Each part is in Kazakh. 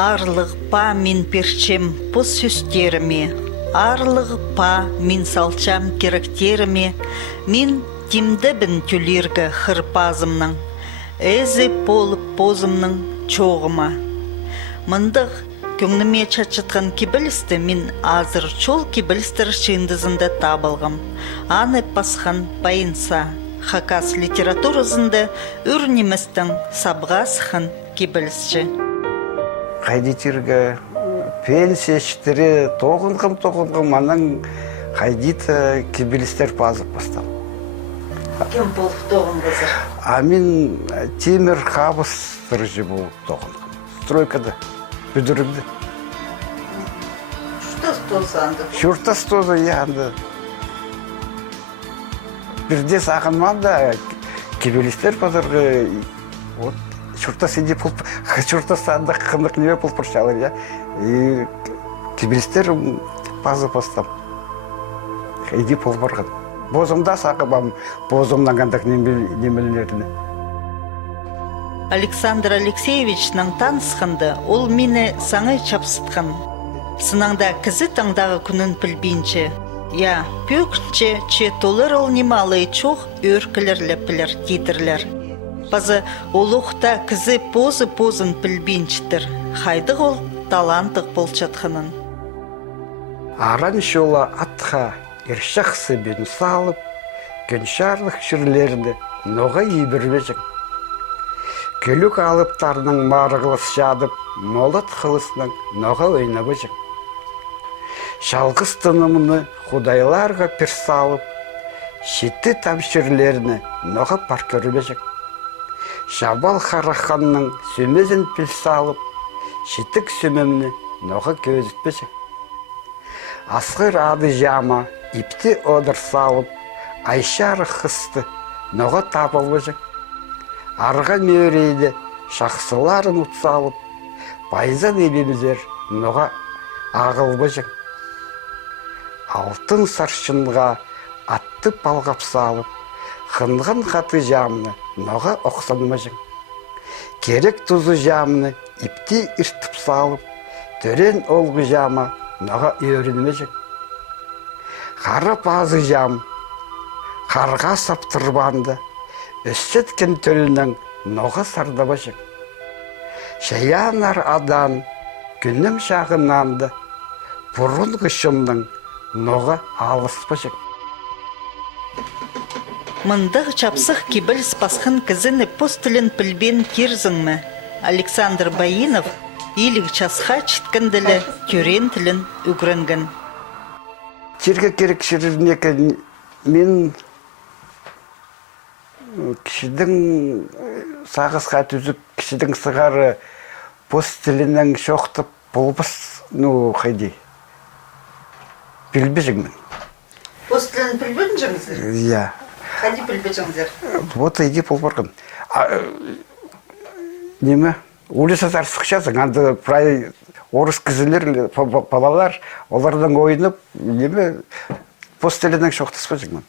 Арлық па мен перчем пұс сөстеріме, арлығы па мен салчам керектеріме, мен тимді бін түлергі хырпазымның, әзі болып позымның чоғыма. Мындық көңніме чачытқан кебілісті мен азыр чол кебілістір шындызында табылғым. Аны пасхан байынса, хакас литературызында үрнемістің сабғасхан кебілісші. Қайдетіргі пенсияшттері тоғынғым, анан қайдеті кебілістер пазып бастам. Кем болып тоғынғызыр? Мен темір қабыс тұржы болып тоғынғым. Стройкада, бүдірімді. Что стозанды? Шурта стозы янды. Бірде сағынмам да кебілістер пазырғы шурта сиди пул, шурта санда қымдық неме пул пұршалыр, я. И кебілістер пазы постам. Иди пул барған. Бозымда сақыбам, бозымнан қандық немелеріне. Александр Алексеевичнің танысқанды, ол мені саңай чапсытқан. Сынаңда кізі таңдағы күнін пілбейінше. Я, пөкче, че толыр ол немалы чоқ өркілер-лепілер титірлер. Базы олуқта кізі позы-позын пілбейінчітір. Хайдық ол талантық болчатқанын. Аран шола атқа ершақсы бен салып, көншарлық шүрлерді ноға ебірбежің. Көлік алыптарының марығылыс жадып, молат қылысының ноға ойнабыжың. Шалғыз тынымыны құдайларға пір салып, шетті тамшырлеріні ноға пар көрбежің. Шабал қарақанның сөмезін піл салып, шетік сөмемні ноға көзітпежің. Асқыр ады жама, ипті одыр салып, айшары қысты ноға табылбежің. Арға мөрейді шақсыларын ұтсалып, байзан елемізер ноға ағылбежің. Алтын саршынға атты балғап салып, қынған қаты жамны ноға оқсанмажың. Керек тұзы жамны ипті іртіп салып, төрен олғы жама ноға өрінмежің. Қары пазы жам, қарға саптырбанды, өссеткен төлінің ноға сардабажың. Шаянар адан күнім шағынанды, бұрын ғышымның ноға алыспажың. Мындық чапсық кебіліс пасқын кізіні постілін пілбен керзіңмі? Александр Байинов елік часқа чіткінділі көрен тілін үгірінген. Черге керек шырырнекі мен кішідің сағысқа түзіп, кішідің сығары постілінің шоқтып болбыс, қайди? Білбежіңмін. Постілін пілбен жыңызыр? Иә. Қайди пілбежіңіздер? Вот иди полбарған. Неме? Улица сықшасың, анды прай орыс кізілер, балалар, олардың ойынып, неме? Постілінің шоқтыспа жыңмын.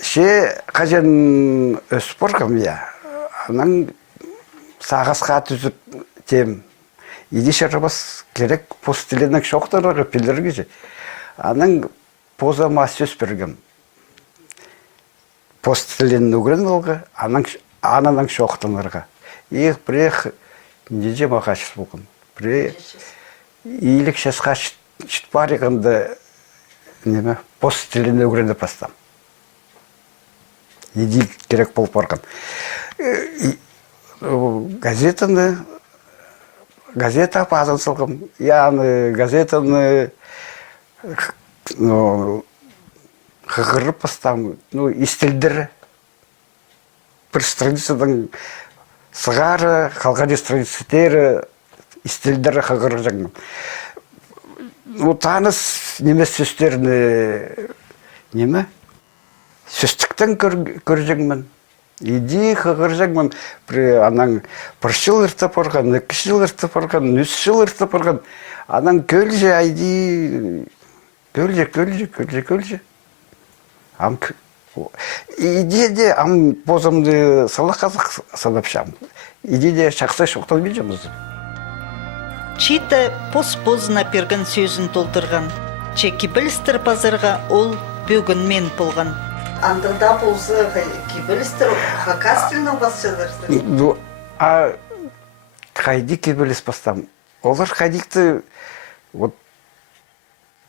Ше қажен өсіп барғым, я. Анан сағасқа түзіп тем. Иди шарабас керек постілінің шоқтырығы пілдергі же. Анан позама сөз бергім. Постілінің үгірін олғы, ананан шоқтынырға. Ех, бірех, неже мағашыз болғын. Ийлік шасқа шытпарығынды постілінің үгірінді пастам. Еди керек болып барған. Газета пазын сылғым. Яны газетаны қығырып пастам. Истілдірі. Бір страницадан сығары, қалғаны страницатері истілдірі қығырып жаңым. Таныс немес сөздеріні неме? Сөстіктен көржіңмін. Иди қығыржыңмын. Анан бір жыл ұртып орған, 2 жыл ұртып орған, 3 жыл ұртып орған. Анан көлже айди, көлже. Иди де бозымды сала қазық санапшам. Иди де шақсай шоқтан бейжіміз. чита пос-позына перген сөзін толтырған. Че кибілістір базарға ол бөгінмен болған. Андылда болсы кибілістір хакастылның басшылырды. Ну, а қайды кибіліс бастам. Олар қайдықты вот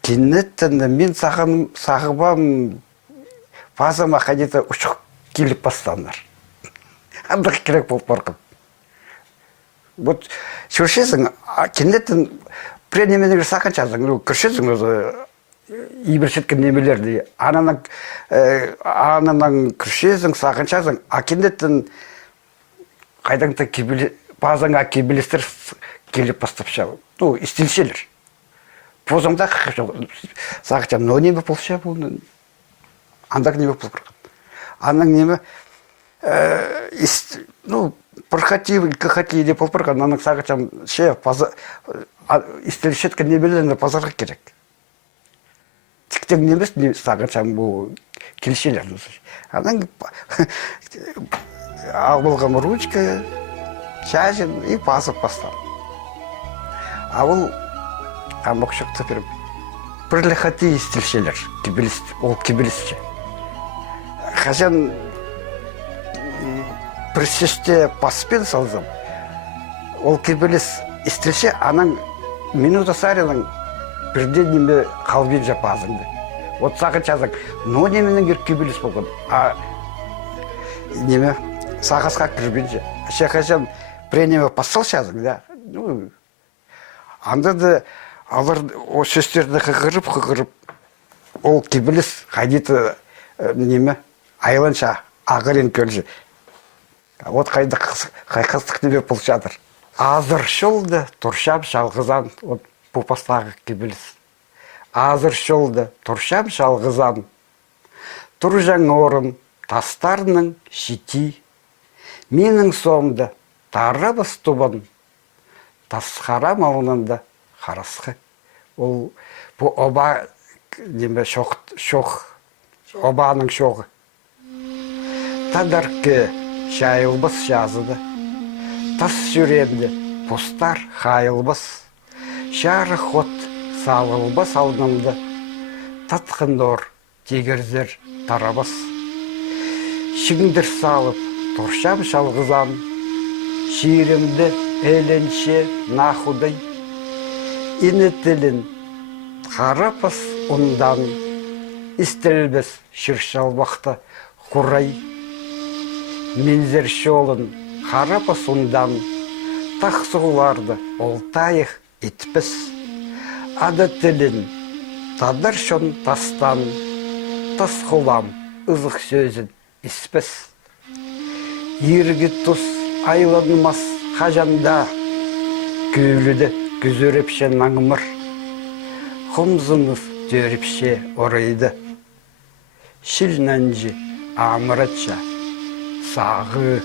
кенеттен мен сағыбам базама қайдыты ұшық келіп бастандар. Андық керек болып барқып. Вот шүршесің, кенеттен премиеменің сақын жазың, күршесің өзі ибіршеткен немелерді. Ананан күршесің, сақын жазың, кенеттен қайдаңда базаңа кебілістер келіп бастап шау. Ну, істелшелер. Позаңда сақычам, но неме болша бұл? Андақ неме бұл қырқын. Анның неме, ну, бір хати, екі хати деп бұл қырқын, анның сақычам, істелшеткен немелеріне пазарға керек. Тіктен немес сақычам бұл келшелер. Анның ағылғым ручка, шашын и пасып бастам. А бұл амықшықты бірлі хати істелшелер, ол кебілісші. Қажан бір шеште паспен салзым, ол кебіліс істелші, аның минута сарының бірден неме қалбен жапазыңды. Вот сақын жазың, но неменің ер кебіліс болған, неме сағасқа кірбенже. Шақажан пренеме пассал жазың, да? Анда да алар о сөздерді қығырып, ол кебіліс қайдеті неме айланша ағырен көлжі. Вот қайды қайқастық неме бұл жадыр. Азыр шолды тұршам шалғызан, вот бұл пастағы кебіліс. Азыр шолды тұршам шалғызан, тұр жаң орын тастарының шити. Менің соңды тарабыз тұбын, тасқара мауынында қарасқы. Ол бұл оба неме шоқ, обаның шоғы. Тадаркі шайылбыз жазыды, тас жүремді постар қайылбыз, шары қот салылбыз алдымды, татқындор тегерзер тарабыз. Шыңдыр салып тұршам шалғызан, шиірімді әленше нахудай, ині тілін қарапыз ұндан, істелбіз шыршалбақты құрай. Мензер шолын қарапыз ұндан, тақсығыларды олтайық етпіз. Ады тілін тадар шон тастан, тас құлам ұзық сөзін іспіз. Ергі тұс айланмас қажанда, көйліді күзөрепше наңымыр, құмзымыз жөріпше орайды. Шілнәнжі амыратша сағы.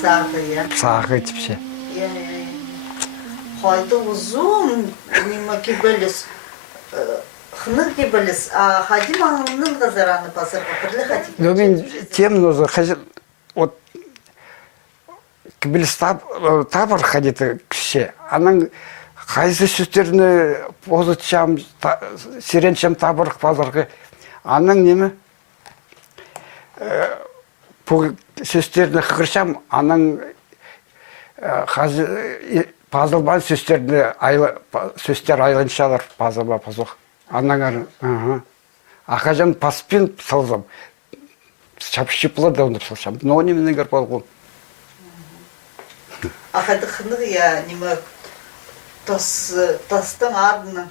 Сағы, я? Сағы тіпше. Қайды ұзын, неме кебіліс, қынық кебіліс, хади маңының ғазараны пасырға бірлі хади. Но мен темін өзі, вот кебіліс табыр хадеті кіше. Аның қайсы сөздеріні позытшам, сиреншам табырық пазырғы. Аның неме? Бұл сөздеріні қығыршам, аның пазылбан сөздер айланшалар пазылба пазық. Аның ары, ақажан паспен салзам. Шапшыплы да ондып салшам. Но неменен көр болғын. Ақады қынық, я неме тастың ардының.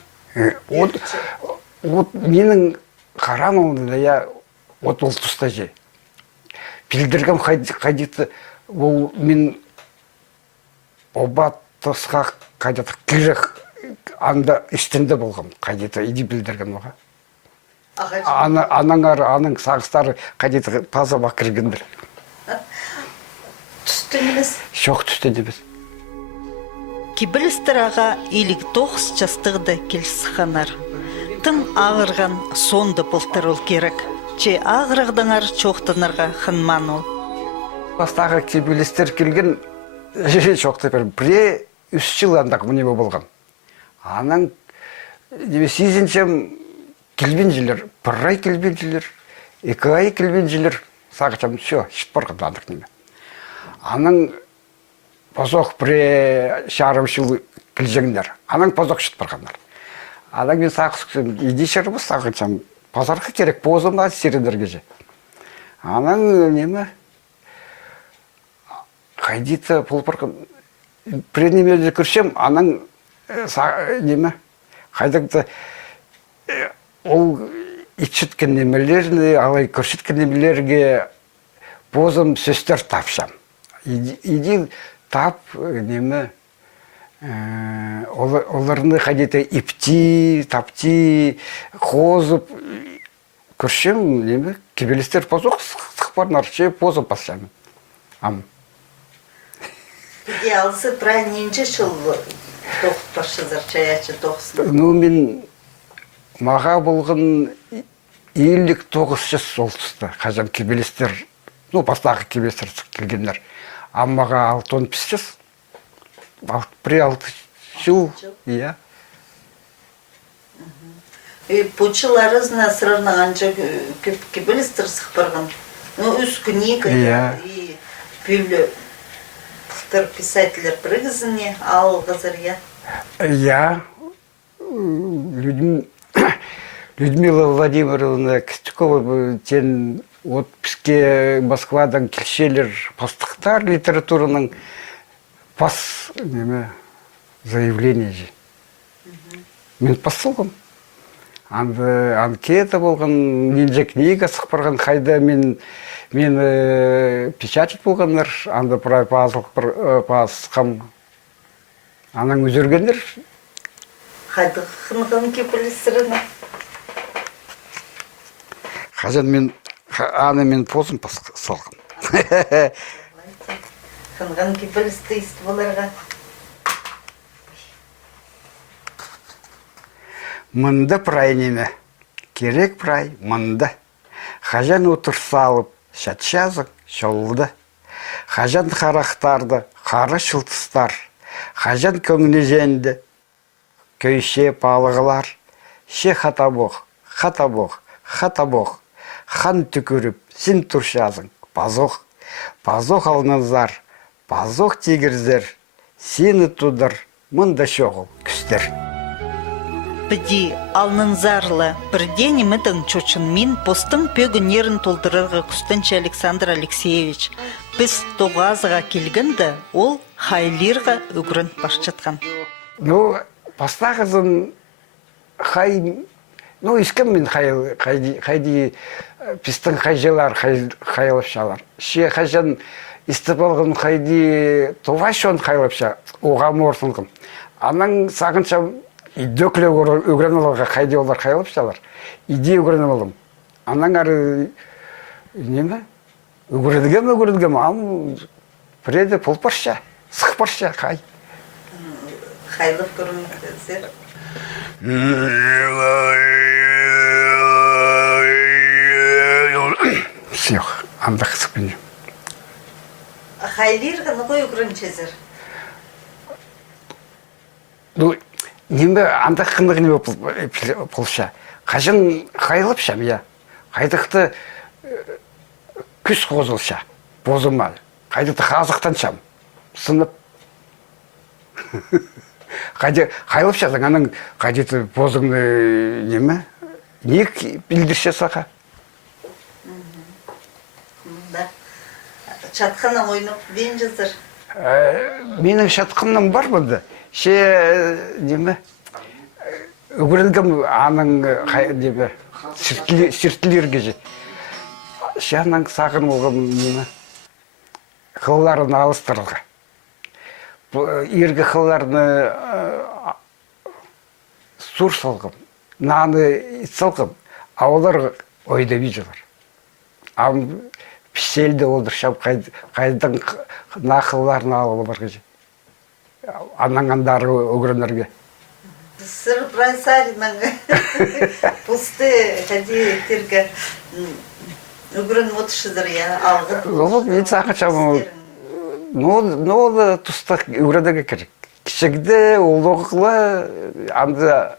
Вот менің қарамылды, я вот ол тұста же. Білдіргім қайдеті, ол мен оба тұсқа қайдеті кірік анда істенді болғым қайдеті, иди білдіргім оға. Аның ары, аның сағыстары қайдеті пазаба кіргендір. Түстен емес? Шоқ түстен емес. Кибілістір аға елік 9 жастығды келсіқанар. Тым ағырған сонды бұлтыр ол керек. Че ағырғдыңар чоқтынырға қынман ол. Бастағы кибілістер келген шоқты бір 3 жыл андақ міне болған. Анан сезінчем келбен жылар, бір ай келбен жылар, 2 ай келбен жылар, сағычам, все, шыт барған андық неме. Анан позоқ бір шарым жыл келжеңдер, анан позоқ шыт барғандар. Анан мен сақсықсым, иди шарымыз сағычам, пазарға керек, позымда серендергеже. Анан неме, қайдиті бұл барған, преднемелді көрсем, анан неме, қайдықты ол итшіткен немелеріне, алай көрсеткен немелерге бозым сөстер тапшам. Иди тап неме, оларыны қайдеті ипти, тапти, қозып, көрсем неме, кебелестер позоқ сықпарнар, позым пасшам. Педе алсы правильненче жыл тоқып башызыр, чаячы тоқсын. Ну, мен маға болған 59 жыл солтысты, қажам кебелестер, ну, бастағы кебелестер келгендер. Аммаға 6-15 жыл, 1-6 жыл, иә. Почыларызна сырырна анча кебелестер сықпарған. Ну, үз книга, и пүлі писателер прыгзыне, ал ғызыр, я? Я, Людмила Владимировна Костюкова, тен отпуске Москвадан келшелер пастықтар литератураның пас заявление же. Мен пастылғым. Анкета болған, нинжа книга сықпарған қайда мен печатать болғандар, анда пасқам. Анаң өзергендер. Қайды қынған кепілісіріні? Қажан мен позым салғым. Қынған кепілісті есті боларға? Мынды прай неме, керек прай мынды. Қажан отыр салып, шатшазық шолды. Қажан қарақтарды, қары шылтыстар. Қажан көңіне жеңді, көйше палығылар. Ше хатабоқ, хан түкіріп, сен тұршазың, пазоқ. Пазоқ алыңыздар, пазоқ тегірзер, сені тудыр, мында шоғыл күстер. Біде алнынзарлы бірден емідің чөчін мен постың пөгін ерін толдырырға күстінші Александр Алексеевич. Біз тоғазыға келгінді, ол хайлерға үгірін башчатқан. Ну, пастағызын искем мен қайды пистің қайжылар, қайлапшалар. Ше қайжан істіпалғын қайды товашон қайлапша, оға морсынғын. Анаң сағынша дөкле өгірен оларға қайды олар қайлапшалар. Иде өгірен олым. Анаң ары неме? Өгірдігем, преде пұлпарша, сықпарша қай. Қайлып көріңіздер. Сүйіқ, анда қысып бейнем. Қайлер ғаны қой өгірін чезір? Неме анда қындық неме пұлша. Қажын қайлапшам, я. Қайдықты күс қозылша, бозыма. Қайдықты қазықтан шам, сынып. Қайлапшасың, аның қайдықты бозыңды неме? Нек білдірше сақа? Чатқана ойнып бен жазыр? Менің шатқанным бар бұнды. Неме? Өгірілгім аның сіртілерге же. Аның сағын олғым неме? Қылларын алыстырылға. Ергі қылларыны сұр салғым, наны салғым, аулар ойда бейжілер. Пішселді олдыршап қайдың нақылларын алығы бар кеже. Анаңандары өгірінерге. Сыр прайсаринан пусты хади терге өгірін отышыдыр я алғы. Ол мен сақы чамы. Ну, тұстық өгірінерге керек. кішігді ұлықлы анда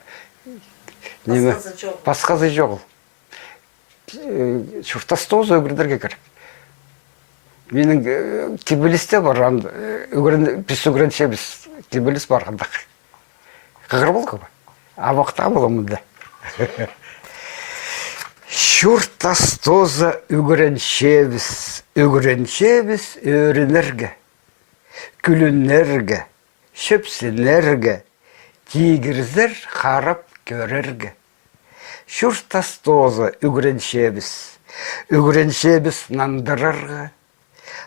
неме басқасы жоқ. Шұртас тоз өгірдерге керек. Менің кебелісте бар, біз өгіренше біз кебеліс барғандақ. Қығыр болғы ба? Абақта боламында. Шұртас тоза өгіренше біз өрінерге, күлінерге, шөпсінерге, тигірзір қарап көрерге. Шұртас тоза өгіренше біз нандырырға,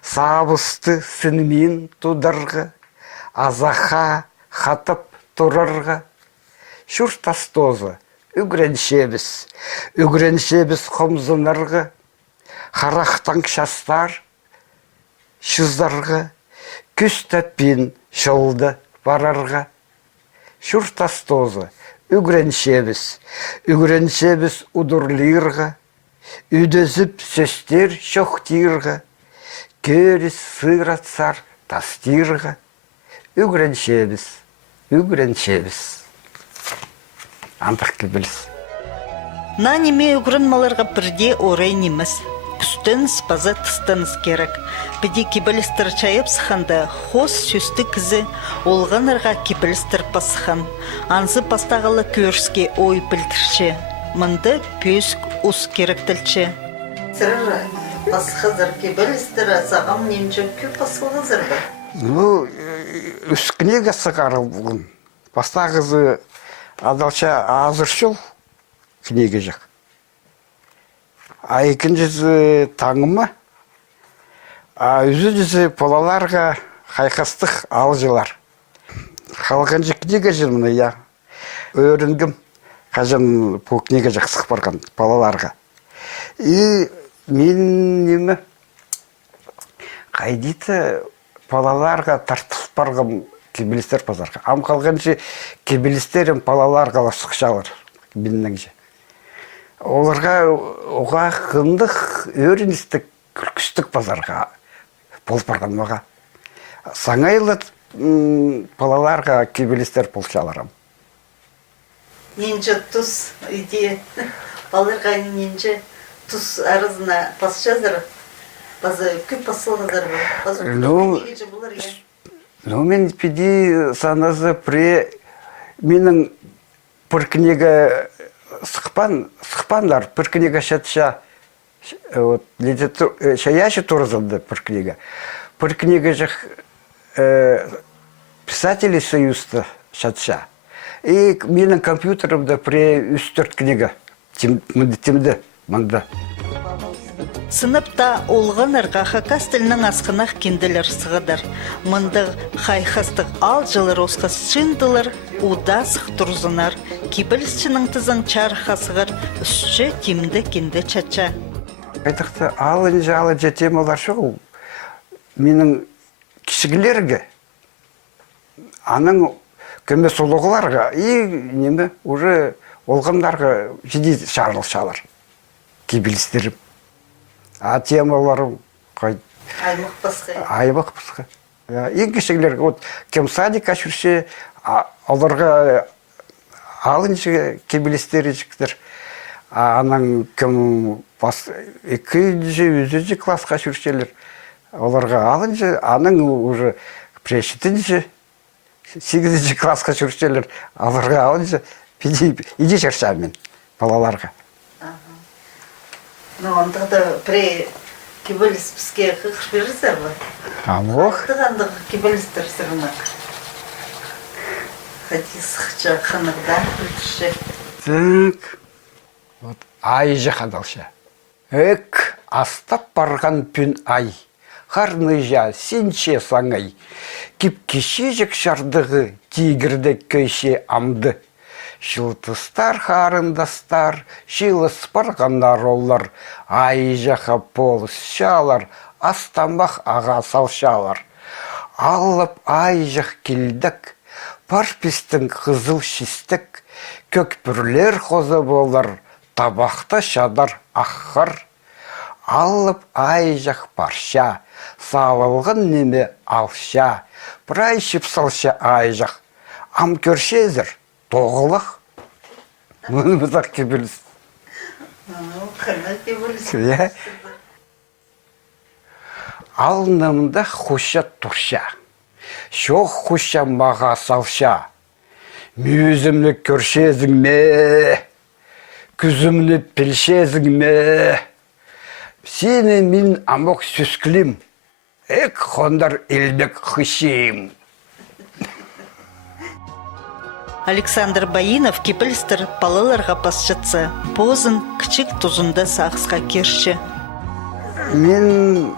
сабысты сынмен тұдырға, азаха қатып тұрырға. Шұртас тоза өгіренше біз қомзынырға, қарақтан шастар, шыздарға, күз тәппен шылды барарға. Шұртас тоза өгіренше біз ұдырлырға, үдізіп сөстер шоқтырға, көріс сыратсар тастырға. Өгіренше біз. Антық кебіліс. На неме үгірінмаларға бірде орай неміз. Күстіңіз база тыстыңыз керек. Біде кебілістір чайып сықанда, хос сөсті кізі олғанырға кебілістір басыған. Анзы бастағалы көріске ой білдірші. Мұнды пөск ұс керек тілші. Сырыр басықызыр кебілістір сағам немчі көп басылғызыр ба? Үскіне ғасықарыл бұғын. Бастағызы адалша азыршыл книге жақ. Екіншісі таңымы, үзі полаларға қайқастық алжылар. Қалғанжы книге жүрміні, я. Өрінгім қажан бұл книге жақсық барған полаларға. И мен немі қайдейті полаларға тартылып барған кебелістер базарға. Ам қалғанжы кебелістерім полаларға ласықшалар біннің же. Оларға оға қындық өріністік күлкістік базарға болып барған маға. Саңайлы палаларға кебелістер болшаларым. Ненже тұс иде, балырға ненже тұс арызына пасшазыр, базы көп пасылғызыр бұл. Мен пиди саназы при менің бір книга сықпандар, бір книга шатша, шаяшы тұрызылды бір книга. Бір книга жақ писатели союзды шатша. И менің компьютерімді при үстірт книга, темді, мұнда. Сыныпта олғанырға хакас тілінің асқынақ кенделер сығыдыр. Мұндық қайқастық ал жылыр осқас шындылыр, удасық тұрзынар. Кебілісчінің тізін чархасығыр, үстші темді кенді чача. Айтықты алын-жалы жетем олар шоу. Менің кішігілерге, аның көме солығыларға, немі уже олғандарға жеде шарылшалар. Кебілістерім. А темаларым Аймақ басқа. Аймақ басқа. Ең кешегілерге, кем садика жүрсе, оларға алыншы кебелестері жіктір. Аның кем 2-3 классқа жүрселер. Оларға алыншы, аның уже 5-8 классқа жүрселер. Оларға алыншы, иде жершамен балаларға. Ондағда пре кебеліс бізге қықш берізер ба? Амох. Қықтығандығы кебелістер сырынақ. Қати сықча қынығдан күлтіші. Так. Ай жақадалша. Өк астап барған пүн ай. Қарныжа сенше саңай. Кепкеше жек шардығы тигірді көйше амды. Шылтыстар қарындастар, шилыс барғандар олар, ай жақа полыс шалар, астамбақ аға салшалар. Алып ай жақ келдік, парпистің қызыл шістік, көкпірлер қозы болар, табақты шадар аққыр. алып ай жақ барша, сауалғын неме алша, бірай шып салша ай жақ, ам көршезір, тоғылық. Мұны бұзақ кебіліс. Алнымда құша тұрша, шоқ құша маға салша, мүйізімні көршезің ме, күзімні пілшезің ме, сені мен амық сүскілім, әк қондар елдік қышым. Александр Баинов кепілістір балаларға пасшытсы, позын кішік тұзында сақсқа керші. Мен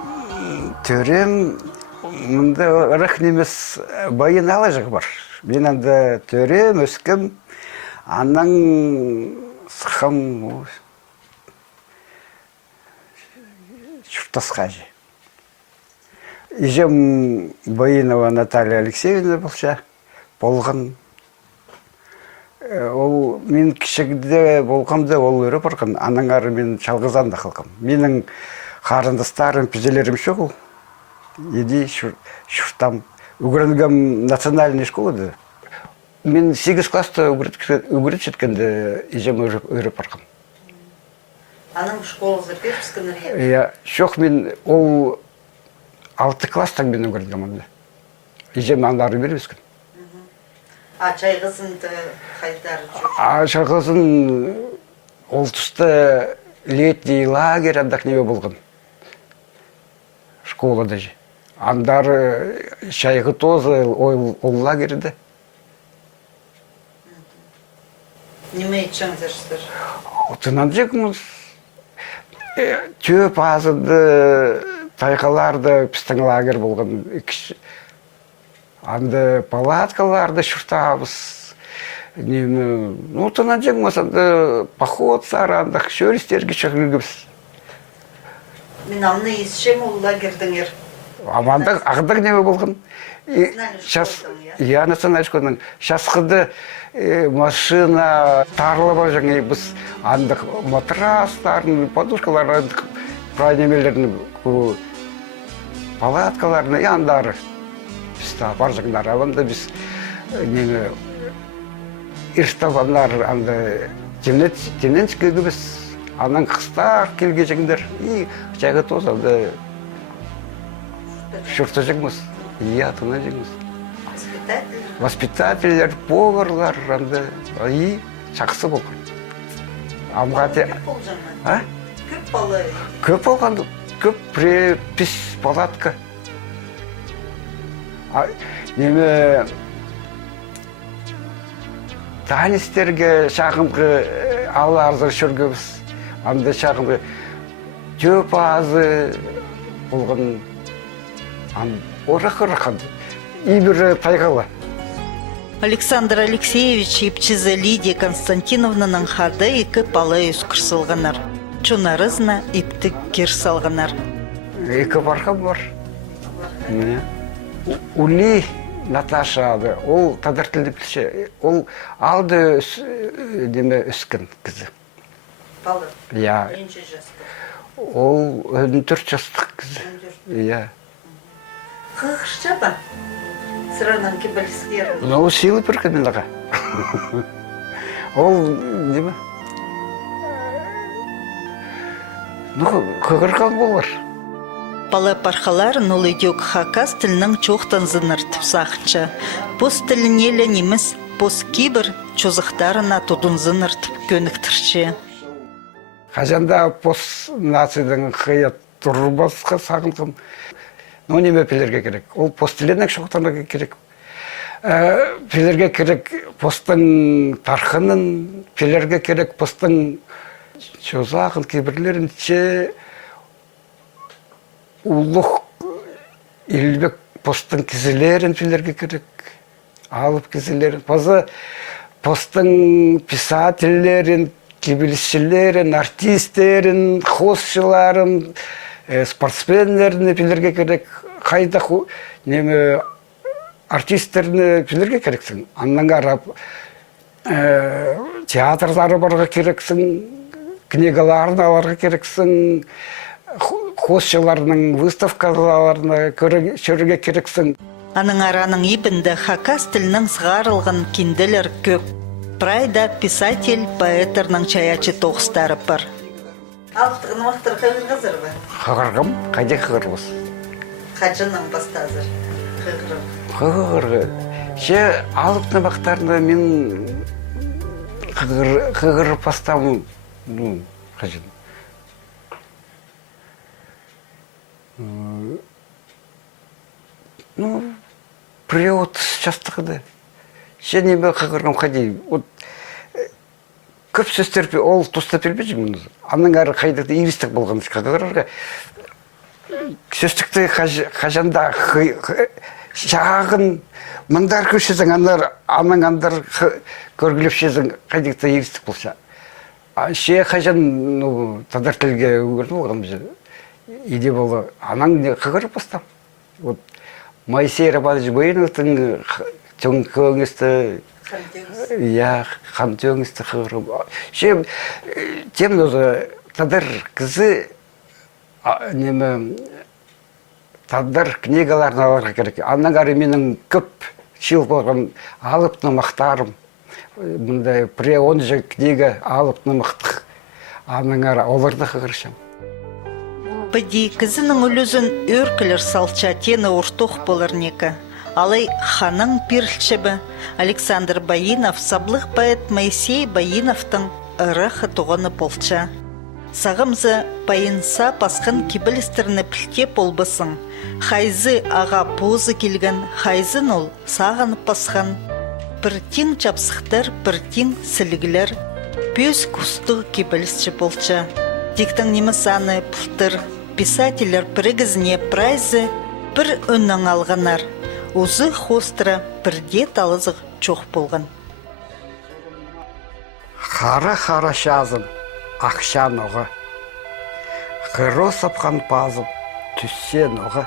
төрем, мұнда ұрық немес байын алажық бар. Мен анда төрем, өскім, анның сықым шұртасқа же. Ижем Баинова Наталья Алексеевна болша, болған. Ол мен кішігде болғамда ол өрі барған, аның ары мен шалғызан да қалқам. Менің қарындастарым, пізелерім шоғыл. Еди шұртам. Үгірінгім национальный школады. Мен 8 класста үгірет жеткенде ежем өрі барған. Аның школы Пермскінің еді? Иә, шоқ мен ол 6 класстан мен үгірінгім. Ежем андары бермескен. Чайғызынды қайдар жүр? Чайғызын ол тұста летний лагерь андақ неме болған. Школада же. Андары шайғы тозы ол лагерді. Неме етшіңдерсіздер? Отынан жекіміз. Төп азыды, тайқаларды пістің лагер болған. Анды палаткаларды шұртабыз. Отынан жекіміз, анды поход сары, андақ шөристерге шығылгіміз. Мен амны есшем ол лагердің ер? Амандық ағдық неме болған. Я национальный школдың. Шасқыды машина тарлыба жаңа біз андық матрастарын, подушкаларын, пранемелерін, палаткаларын, андары. Біз бар жаңдар, аванда біз неме ирштабанлар, анда темненскегі біз анан қыстар келге жәңдер, жағы тоз, анда шұрта жәңміз, тына жәңміз. Воспитателер, поварлар, анда, шақсы болған. Көп бол жаңа? Көп балы? Көп болған, көп препис палатка. Неме танистерге шағымғы алы арзыр шүргіміз. Анда шағымғы төп азы болған орақы-рақанды. Ибірі тайғалы. Александр Алексеевич епчізі Лидия Константиновнаның хады екі балы өскірсілғанар. Чунарызна ептік керсалғанар. Екі барқам бар. Ули Наташа ады, ол тадар тілді білші, ол алды өскен кізі. Балы? Я. Енші жасты? Ол 4 жастық кізі. Я. Қықшча ба? Сыранан кебілістер? Ол силы біркімен аға. Ол, неме? Қығырған болар. Балы пархалар нолыдек хакас тілінің чоқтан зыныртып сақчы. Пос тілінелі неміз пос кибір чозықтарына тұдын зыныртып көніктірші. Қажанда пос нацидың қият тұрбасқа сағынқым. Но неме пелерге керек. Ол пос тілінік шоқтанға керек. Пелерге керек постың тарқынын, пелерге керек постың чозағын кебірлерін улық илбек постың кізілерін пілерге керек, алып кізілерін. Позы постың писательлерін, кебілісшілерін, артистерін, хосшыларын, спортсменлерін пілерге керек, қайда артистерін пілерге керексің. Аннан қарап, театрлары барға керексің, книгаларын аларға керексің, қосшыларының выставкаларына көріге керексің. Аның араның ибінде хакас тілінің сығарылған кинделер көп. Прайда писатель, поэтерның чаячы тоғыстары бар. Алықтығын уақытыр қығырғызыр ба? Қығырғым, қайда қығырғыз? Қажының бастазыр. Қығырғы. Ше алықтың бақтарында мен қығыр пастамын. Қажын. Приот частығы. Ше неме қығырғым қайда. Көп сөздерпе ол тұстап елбейді. Аның әрі қайдақта иристік болған қығырға. Сөздікті қажанда шағын мұндар көшесің, аның андар көргіліп шезің қайдақта иристік болса. Ше қажан тадар тілге өңірді болған бізде. Иде болды, анаң қығырып бастам. Майсей Рабадыч Бойыновтың чоң көңісті, қамты өңісті қығырып. Ше, тем өзі тадар кізі тадар книгаларын аларға керек. Анаң әрі менің көп шил болған алыпны мақтарым. Мұндай он же книга алыпны мақтық. Анаң әрі оларды қығыршам. Бәді кізінің үлізін өркілер салча тені ұртуқ болыр некі. Алай ханың пирлчебі Александр Байинов саблық поэт Моисей Байиновтың ұрықы тұғыны болча. Сағымзы пайынса пасқын кебілістеріні пілтеп олбысың. Хайзы аға позы келген, хайзын ол сағынып пасқан. Біртін чапсықтар, біртін сілігілер, пөз күстіғ кебілісчі болча. Диктің немісаны пұлтыр, писателер бірігізіне прайзы бір үннің алғанар. Өзі хостыра бірде талызық чоқ болған. Қара шазым, ақшан оғы. Қыру сапқан пазым, түссен оғы.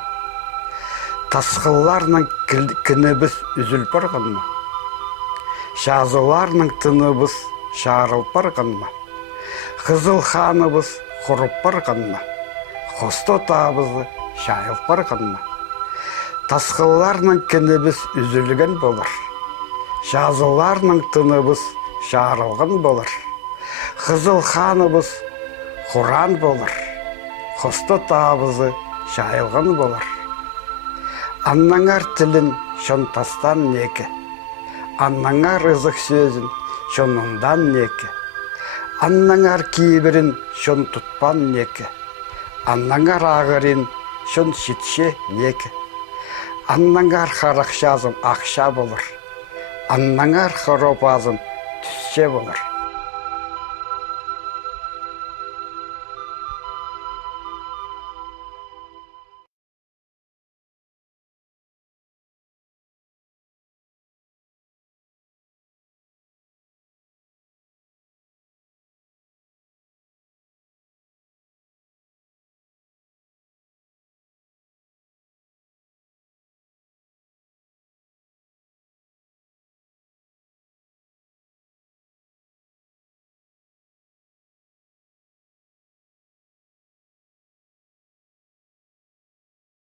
Тасқыларының кінібіз үзіл барған ма? Шазыларының тыныбыз шарыл барған ма? Қызыл ханыбыз құрып барған ма? Қосты табызы шайылып барған ма? Тасқыларының кінібіз үзілген болыр. Жазыларының тыныбыз шарылған болыр. Қызыл ханыбыз құран болыр. Қосты табызы шайылған болыр. Аннаңар тілін шон тастан некі. Аннаңар ызық сөзін шоныңдан некі. Аннаңар кейбірін шон тұтпан некі. Аннаңар ағырын шон шитше некі. Аннаңар қарақшазым ақша болыр. Аннаңар хоропазым түссе болыр.